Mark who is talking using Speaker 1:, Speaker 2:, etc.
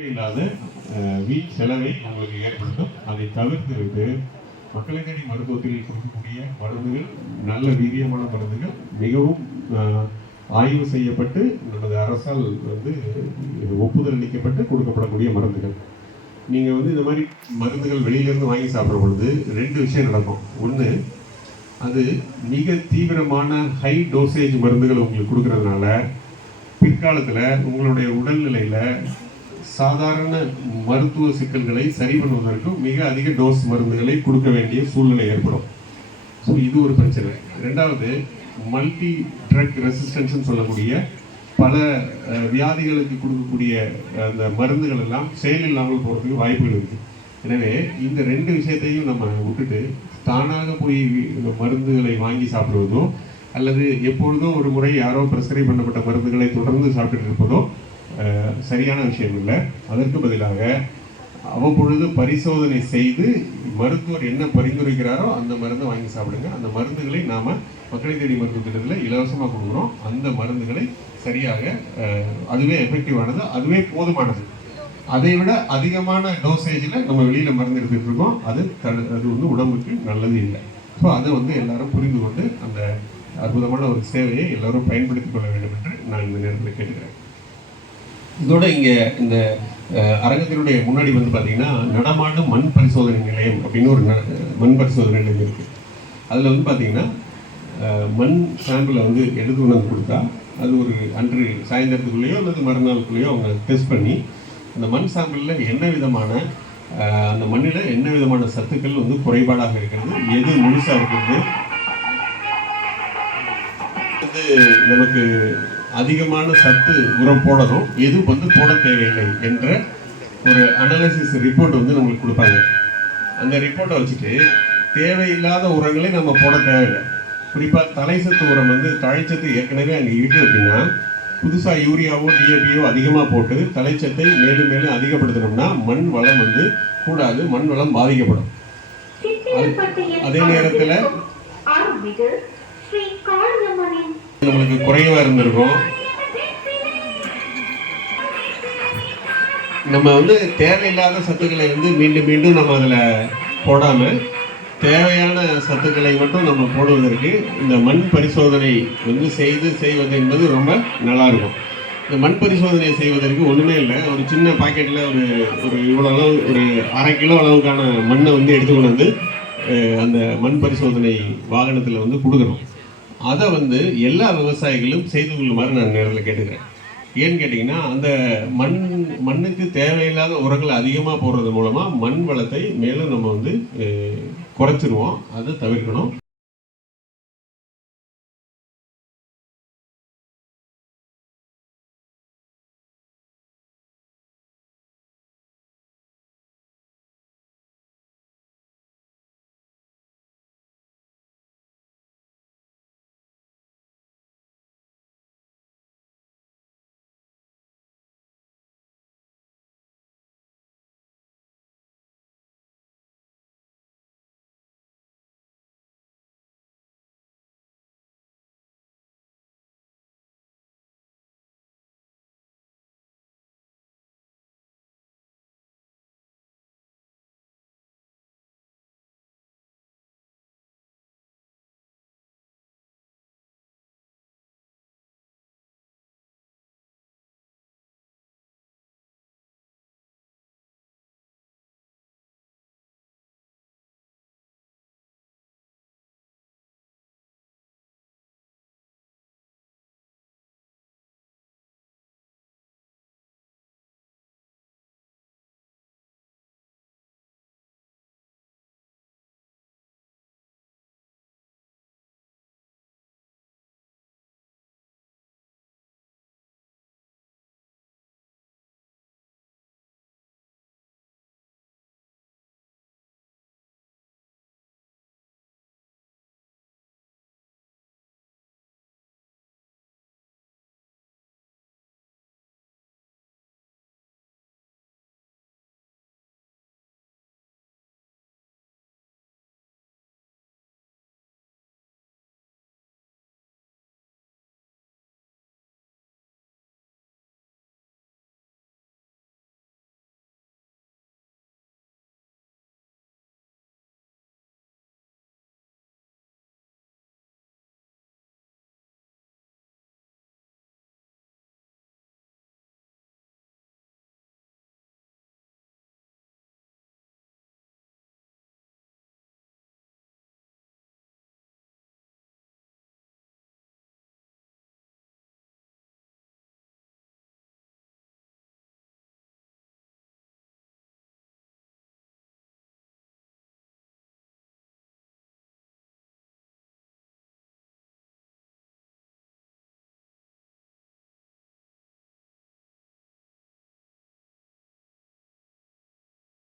Speaker 1: இல்லாத வீண் செலவை உங்களுக்கு ஏற்படுத்தும். அதை தவிர்த்துவிட்டு மக்களை மருத்துவத்தில் கொடுக்கக்கூடிய மருந்துகள் நல்ல வீரியமான மருந்துகள் மிகவும் ஆய்வு செய்யப்பட்டு நமது அரசால் வந்து ஒப்புதல் அளிக்கப்பட்டு கொடுக்கப்படக்கூடிய மருந்துகள். நீங்கள் வந்து இந்த மாதிரி மருந்துகள் வெளியிலேருந்து வாங்கி சாப்பிடும் பொழுது ரெண்டு விஷயம் நடக்கும். ஒன்று அது மிக தீவிரமான ஹை டோசேஜ் மருந்துகள் உங்களுக்கு கொடுக்கறதுனால பிற்காலத்தில் உங்களுடைய உடல்நிலையில் சாதாரண மருத்துவ சிக்கல்களை சரி பண்ணுவதற்கு மிக அதிக டோஸ் மருந்துகளை கொடுக்க வேண்டிய சூழ்நிலை ஏற்படும். ஸோ இது ஒரு பிரச்சனை. ரெண்டாவது மல்டி ட்ரக் ரெசிஸ்டன்ஸ்னு சொல்லக்கூடிய பல வியாதிகளுக்கு கொடுக்கக்கூடிய அந்த மருந்துகள் எல்லாம் செயலில்லாமல் போகிறதுக்கு வாய்ப்புகள் இருக்குது எனவே இந்த ரெண்டு விஷயத்தையும் நம்ம விட்டுட்டு தானாக போய் இந்த மருந்துகளை வாங்கி சாப்பிடுவதோ அல்லது எப்பொழுதோ ஒரு முறை யாரோ பிரசரை பண்ணப்பட்ட மருந்துகளை தொடர்ந்து சாப்பிட்டு இருப்பதோ சரியான விஷயம் இல்லை. அதற்கு பதிலாக அவ்வப்பொழுது பரிசோதனை செய்து மருத்துவர் என்ன பரிந்துரைக்கிறாரோ அந்த மருந்தை வாங்கி சாப்பிடுங்க. அந்த மருந்துகளை நாம் மக்களை தேடி மருத்துவ திட்டத்தில் இலவசமாக கொடுக்குறோம். அந்த மருந்துகளை சரியாக அதுவே எஃபெக்டிவானது அதுவே போதுமானது. அதை விட அதிகமான டோசேஜில் நம்ம வெளியில் மருந்து எடுத்துகிட்டு இருக்கோம். அது தடு அது வந்து உடம்புக்கு நல்லது இல்லை. ஸோ அதை வந்து எல்லாரும் புரிந்து கொண்டு அந்த அற்புதமான ஒரு சேவையை எல்லோரும் பயன்படுத்திக் கொள்ள வேண்டும் என்று நான் இந்த நேரத்தில் கேட்டுக்கிறேன். இதோட இங்கே இந்த அரங்கத்தினுடைய முன்னாடி வந்து பார்த்தீங்கன்னா நடமாடும் மண் பரிசோதனை நிலையம் அப்படின்னு ஒரு மண் பரிசோதனை நிலையம் இருக்குது அதில் வந்து பார்த்தீங்கன்னா மண் சாம்பிளை வந்து எடுத்து கொண்டு வந்து கொடுத்தா அது ஒரு அன்று சாயந்தரத்துக்குள்ளேயோ அல்லது மறுநாளுக்குள்ளேயோ அவங்க டெஸ்ட் பண்ணி அந்த மண் சாம்பிளில் என்ன விதமான அந்த மண்ணில் என்ன விதமான சத்துக்கள் வந்து குறைபாடாக இருக்கிறது எது முழுசாக இருக்கிறது வந்து நமக்கு அதிகமான சத்து உரம் போடணும். எது வந்து போட தேவையில்லை என்ற ஒரு அனாலிசிஸ் ரிப்போர்ட் வந்து நம்மளுக்கு கொடுப்பாங்க. அந்த ரிப்போர்ட்டை வச்சுட்டு தேவையில்லாத உரங்களை நம்ம போட தேவையில்லை. குறிப்பாக தலைச்சத்து உரம் வந்து தழைச்சத்து ஏற்கனவே அங்கே இருக்குது அப்படின்னா புதுசாக யூரியாவோ டிஏபியோ அதிகமாக போட்டு தலைச்சத்தை மேலும் மேலும் அதிகப்படுத்தினோம்னா மண் வளம் வந்து கூடாது மண் வளம் பாதிக்கப்படும். அதே நேரத்துல- நம்மளுக்கு குறைவாக இருந்திருக்கும் நம்ம வந்து தேவையில்லாத சத்துக்களை வந்து மீண்டும் மீண்டும் நம்ம அதில் போடாமல் தேவையான சத்துக்களை மட்டும் நம்ம போடுவதற்கு இந்த மண் பரிசோதனை வந்து செய்து செய்வது என்பது ரொம்ப நல்லா இருக்கும். இந்த மண் பரிசோதனை செய்வதற்கு ஒன்றுமே இல்லை. ஒரு சின்ன பாக்கெட்டில் ஒரு ஒரு இவ்வளோ அளவு ஒரு அரை கிலோ அளவுக்கான மண்ணை வந்து எடுத்துக்கொண்டு வந்து அந்த மண் பரிசோதனை வாகனத்தில் வந்து கொடுக்கணும். அதை வந்து எல்லா விவசாயிகளும் செய்து கொள்ளுமாறு நான் நேரில் கேட்டுக்கிறேன். ஏன்னு கேட்டிங்கன்னா அந்த மண் மண்ணுக்கு தேவையில்லாத உரங்களை அதிகமாக போடுறது மூலமாக மண் வளத்தை மேலும் நம்ம வந்து குறைச்சிருவோம். அதை தவிர்க்கணும்.